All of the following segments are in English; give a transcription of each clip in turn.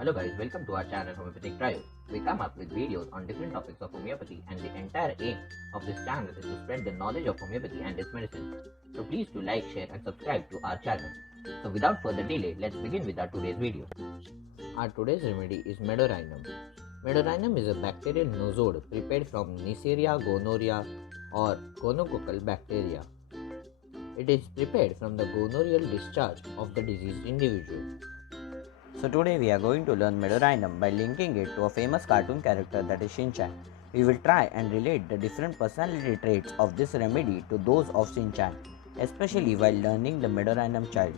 Hello guys, welcome to our channel Homeopathic Trial. We come up with videos on different topics of homeopathy and the entire aim of this channel is to spread the knowledge of homeopathy and its medicine. So please do like, share and subscribe to our channel. So without further delay, let's begin with our today's video. Our today's remedy is Medorrhinum. Medorrhinum is a bacterial nosode prepared from Neisseria gonorrhea or gonococcal bacteria. It is prepared from the gonorrheal discharge of the diseased individual. So today we are going to learn Medorrhinum by linking it to a famous cartoon character that is Shin-chan. We will try and relate the different personality traits of this remedy to those of Shin-chan, especially while learning the Medorrhinum child.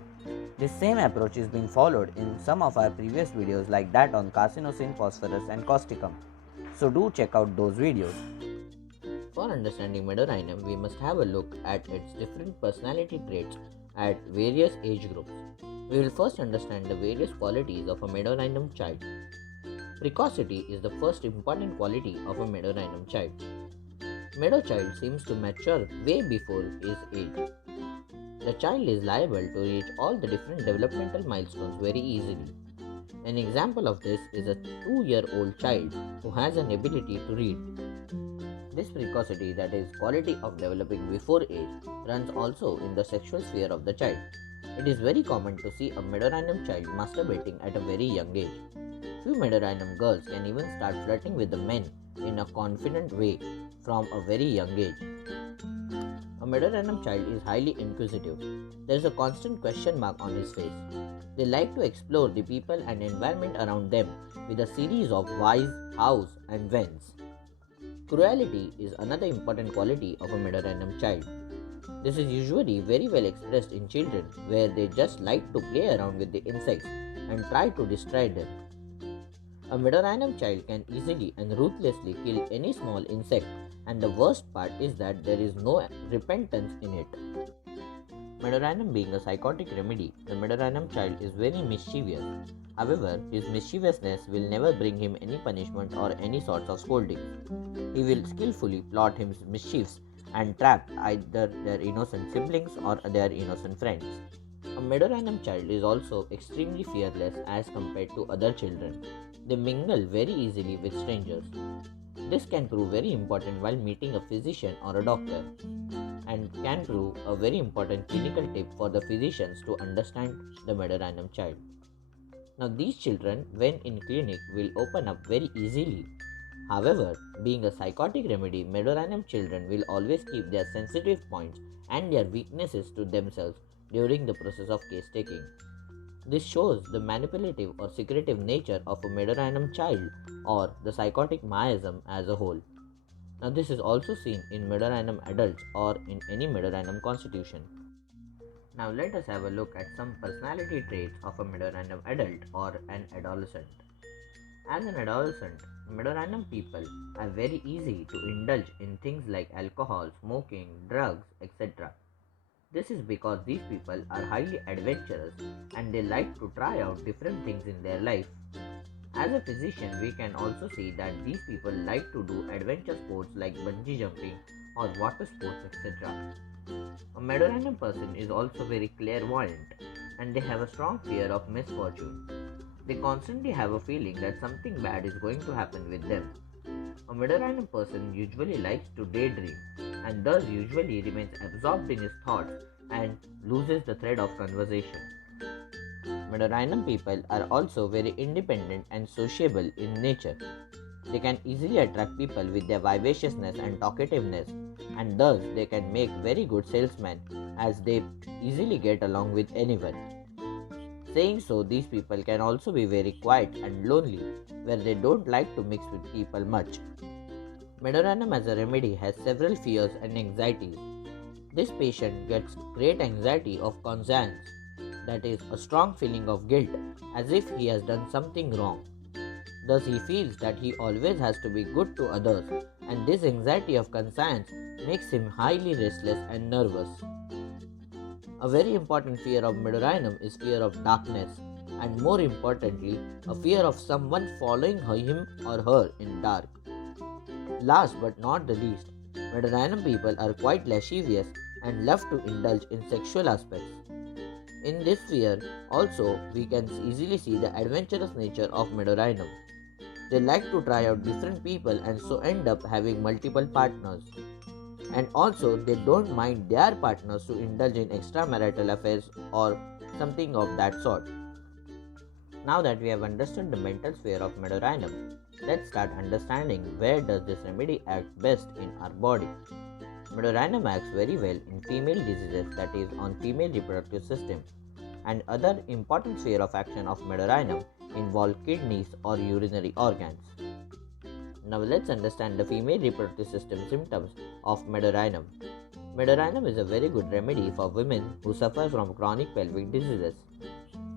This same approach is being followed in some of our previous videos like that on carcinosin, phosphorus and causticum. So do check out those videos. For understanding Medorrhinum, we must have a look at its different personality traits at various age groups. We will first understand the various qualities of a Medorrhinum child. Precocity is the first important quality of a Medorrhinum child. Meadow child seems to mature way before his age. The child is liable to reach all the different developmental milestones very easily. An example of this is a 2-year-old child who has an ability to read. This precocity, that is, quality of developing before age, runs also in the sexual sphere of the child. It is very common to see a Medorrhinum child masturbating at a very young age. Few Medorrhinum girls can even start flirting with the men in a confident way from a very young age. A Medorrhinum child is highly inquisitive. There is a constant question mark on his face. They like to explore the people and environment around them with a series of whys, hows, and whens. Cruelty is another important quality of a Medorrhinum child. This is usually very well expressed in children where they just like to play around with the insects and try to destroy them. A Medorrhinum child can easily and ruthlessly kill any small insect, and the worst part is that there is no repentance in it. Medorrhinum being a psychotic remedy, the Medorrhinum child is very mischievous. However, his mischievousness will never bring him any punishment or any sorts of scolding. He will skillfully plot his mischiefs and trap either their innocent siblings or their innocent friends. A Medorrhinum child is also extremely fearless as compared to other children. They mingle very easily with strangers. This can prove very important while meeting a physician or a doctor, and can prove a very important clinical tip for the physicians to understand the Medorrhinum child. Now, these children, when in clinic, will open up very easily. However, being a psychotic remedy, Medorrhinum children will always keep their sensitive points and their weaknesses to themselves during the process of case taking. This shows the manipulative or secretive nature of a Medorrhinum child or the psychotic miasm as a whole. Now, this is also seen in Medorrhinum adults or in any Medorrhinum constitution. Now, let us have a look at some personality traits of a Medorrhinum adult or an adolescent. As an adolescent, Medorrhinum people are very easy to indulge in things like alcohol, smoking, drugs, etc. This is because these people are highly adventurous and they like to try out different things in their life. As a physician, we can also see that these people like to do adventure sports like bungee jumping or water sports, etc. A Medorrhinum person is also very clairvoyant and they have a strong fear of misfortune. They constantly have a feeling that something bad is going to happen with them. A Medorrhinum person usually likes to daydream and thus usually remains absorbed in his thoughts and loses the thread of conversation. Medorrhinum people are also very independent and sociable in nature. They can easily attract people with their vivaciousness and talkativeness, and thus they can make very good salesmen as they easily get along with anyone. Saying so, these people can also be very quiet and lonely, where they don't like to mix with people much. Medorrhinum as a remedy has several fears and anxieties. This patient gets great anxiety of conscience, that is, a strong feeling of guilt, as if he has done something wrong. Thus, he feels that he always has to be good to others, and this anxiety of conscience makes him highly restless and nervous. A very important fear of Medorrhinum is fear of darkness, and more importantly, a fear of someone following him or her in dark. Last but not the least, Medorrhinum people are quite lascivious and love to indulge in sexual aspects. In this sphere, also, we can easily see the adventurous nature of Medorhinum. They like to try out different people and so end up having multiple partners. And also, they don't mind their partners to indulge in extramarital affairs or something of that sort. Now that we have understood the mental sphere of Medorhinum, let's start understanding where does this remedy act best in our body. Medorhinum acts very well in female diseases, that is on female reproductive system, and other important sphere of action of Medorhinum involve kidneys or urinary organs. Now let's understand the female reproductive system symptoms of Medorhinum. Medorhinum is a very good remedy for women who suffer from chronic pelvic diseases.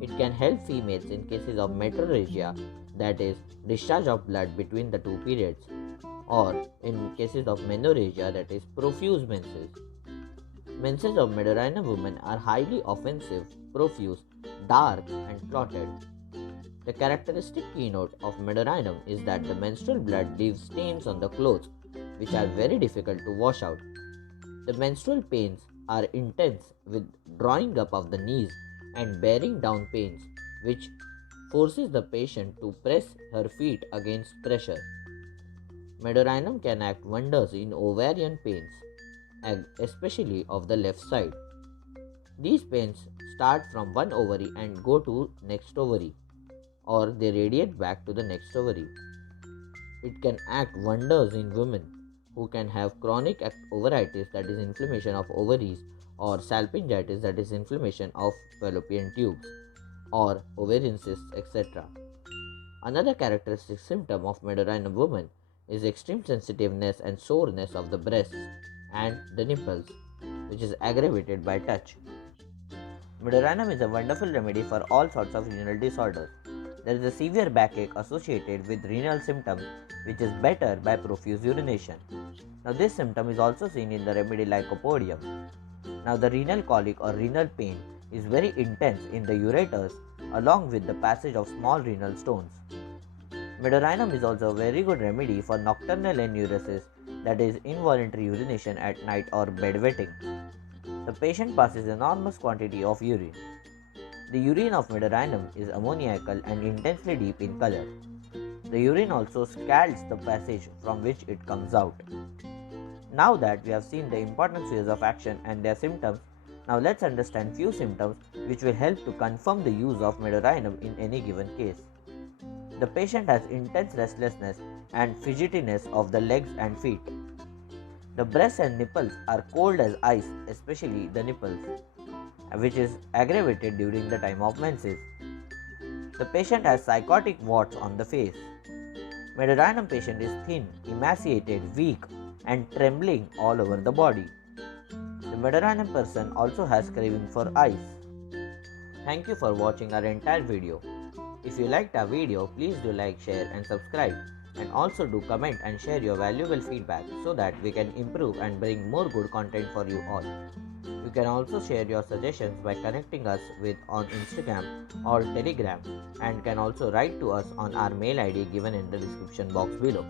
It can help females in cases of metrorrhagia, that is, discharge of blood between the two periods, or in cases of menorrhagia, that is, profuse menses. Menses of Medorhinum women are highly offensive, profuse, dark, and clotted. The characteristic keynote of Medorhinum is that the menstrual blood leaves stains on the clothes, which are very difficult to wash out. The menstrual pains are intense with drawing up of the knees and bearing down pains, which forces the patient to press her feet against pressure. Medorhinum can act wonders in ovarian pains, especially of the left side. These pains start from one ovary and go to next ovary, or they radiate back to the next ovary. It can act wonders in women who can have chronic ovaritis, that is inflammation of ovaries, or salpingitis, that is inflammation of fallopian tubes, or ovarian cysts, etc. Another characteristic symptom of Medorhinum women is extreme sensitiveness and soreness of the breasts and the nipples, which is aggravated by touch. Medorhinum is a wonderful remedy for all sorts of renal disorders. There is a severe backache associated with renal symptoms, which is better by profuse urination. Now, this symptom is also seen in the remedy Lycopodium. Now, the renal colic or renal pain is very intense in the ureters along with the passage of small renal stones. Medorhinum is also a very good remedy for nocturnal enuresis, that is involuntary urination at night or bedwetting. The patient passes enormous quantity of urine. The urine of Medorhinum is ammoniacal and intensely deep in color. The urine also scalds the passage from which it comes out. Now that we have seen the important spheres of action and their symptoms, now let's understand few symptoms which will help to confirm the use of Medorhinum in any given case. The patient has intense restlessness and fidgetiness of the legs and feet. The breasts and nipples are cold as ice, especially the nipples, which is aggravated during the time of menses. The patient has psychotic warts on the face. Medorhinum patient is thin, emaciated, weak, and trembling all over the body. The Medorhinum person also has craving for ice. Thank you for watching our entire video. If you liked our video, please do like, share and subscribe, and also do comment and share your valuable feedback so that we can improve and bring more good content for you all. You can also share your suggestions by connecting us with on Instagram or Telegram, and can also write to us on our mail ID given in the description box below.